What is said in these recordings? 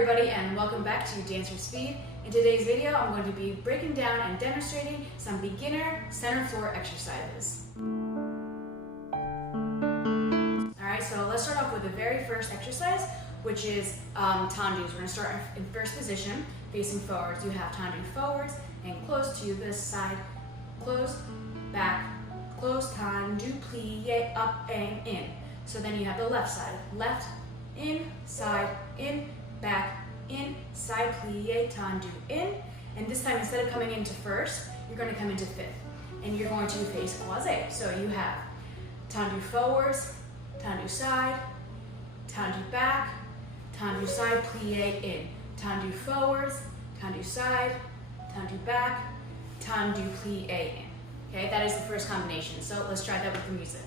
everybody, and welcome back to Dance for Speed. In today's video, I'm going to be breaking down and demonstrating some beginner center floor exercises. Alright, so let's start off with the very first exercise, which is tendus. We're going to start in first position, facing forwards. You have tendu forwards and close to this side, close, back, close, tendu, plie, up and in. So then you have the left side, left, in, back, in, side, plie, tendu, in. And this time, instead of coming into first, you're going to come into fifth. And you're going to face croisé. So you have tendu forwards, tendu side, tendu back, tendu side, plie, in. Tendu forwards, tendu side, tendu back, tendu, plie, in. Okay, that is the first combination. So let's try that with the music.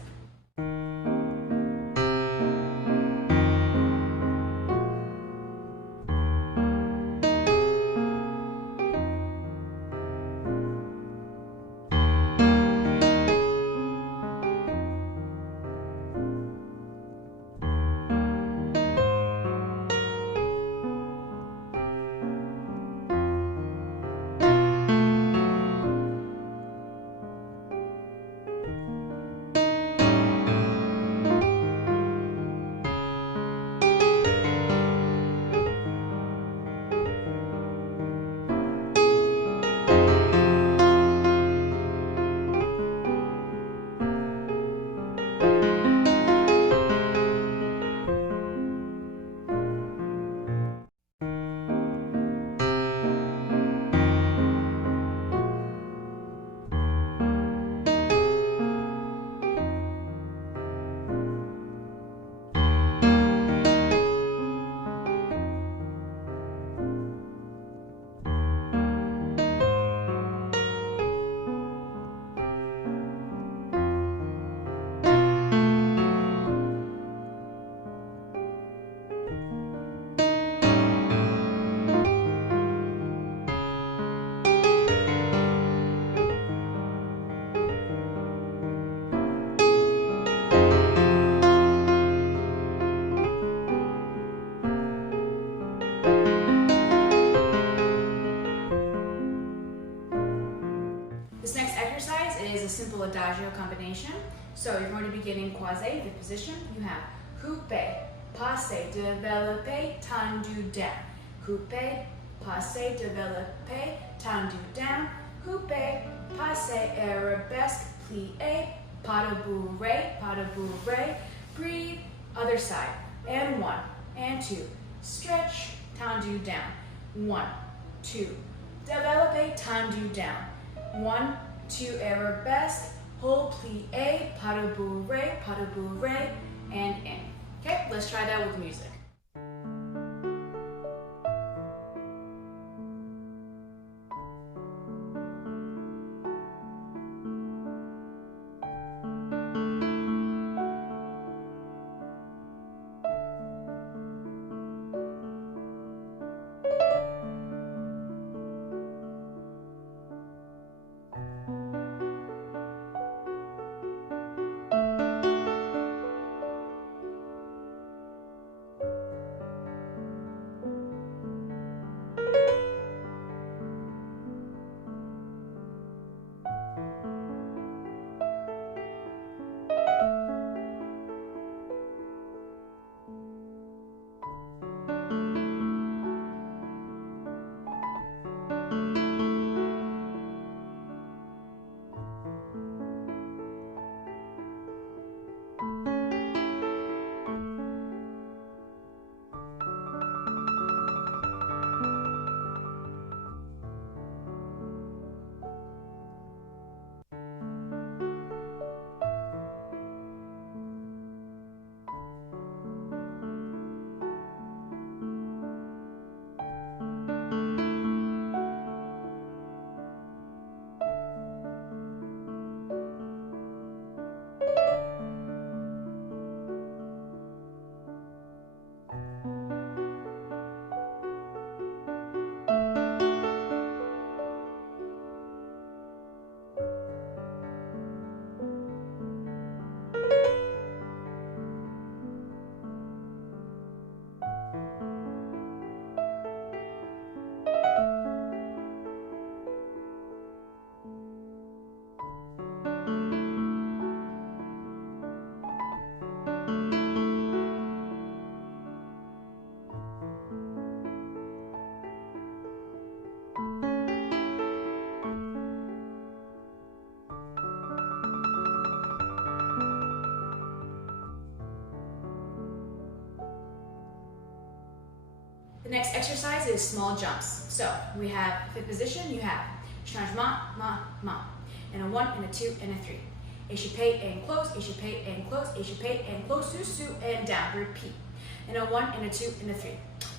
This next exercise is a simple adagio combination. So you're going to begin in croisé, the position. You have coupe, passe, développé, tendu down. Coupe, passe, développé, tendu down. Coupe, passe, arabesque, plie, pas de bourrée. Breathe, other side. And one, and two. Stretch, tendu down. 1, 2. Développé, tendu down. 1, 2, arabesque, hold, plie, pas de bourrée, and in. Okay, let's try that with music. The next exercise is small jumps. So we have fifth position, you have changement, ma. And a 1 and a 2 and a 3. Échappé and close, échappé and close, échappé and close, sous, and down. Repeat. And a 1 and a 2 and a 3.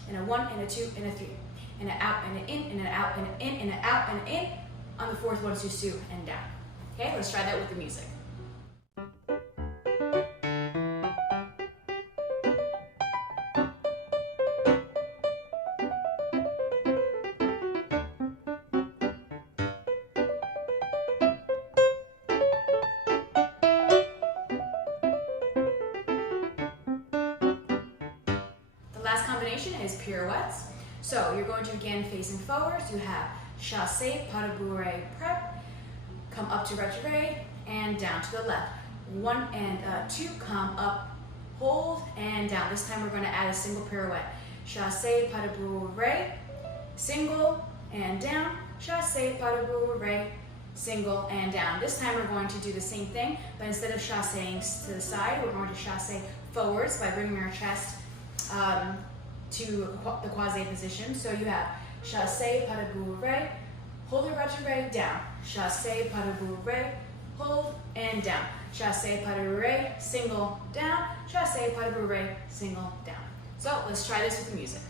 And a 1 and a 2 and a 3. And an out and an in, and an out and an in, and an out and an in. On the fourth one, sous, and down. Okay, let's try that with the music. Last combination is pirouettes. So you're going to begin facing forwards. You have chassé, pas de bourrée, prep. Come up to retrograde and down to the left. 1 and 2, come up, hold, and down. This time we're going to add a single pirouette. Chassé, pas de bourrée, single, and down. Chassé, pas de bourrée, single, and down. This time we're going to do the same thing, but instead of chasséing to the side, we're going to chassé forwards by bringing our chest to the quasi position. So you have chassé, pas de bourrée, hold the retrograde, down. Chassé, pas de bourrée, hold, and down. Chassé, pas de bourrée, single, down. Chassé, pas de bourrée, single, down. So let's try this with the music.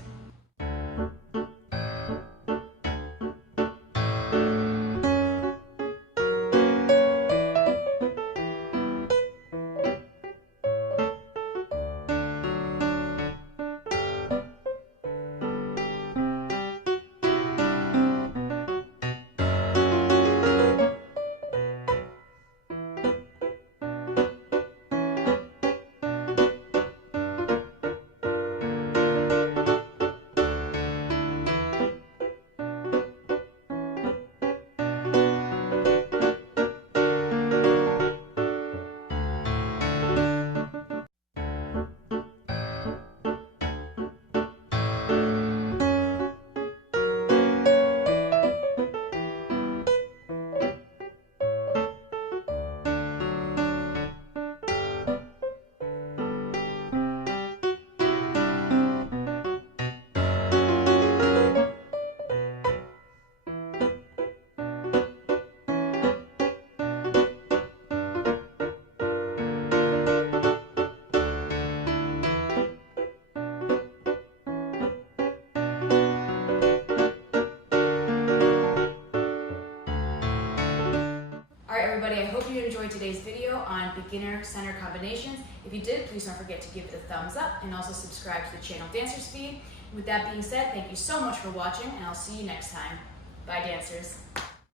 Everybody, I hope you enjoyed today's video on beginner center combinations. If you did, please don't forget to give it a thumbs up and also subscribe to the channel Dancers Feed. With that being said, thank you so much for watching, and I'll see you next time. Bye, dancers.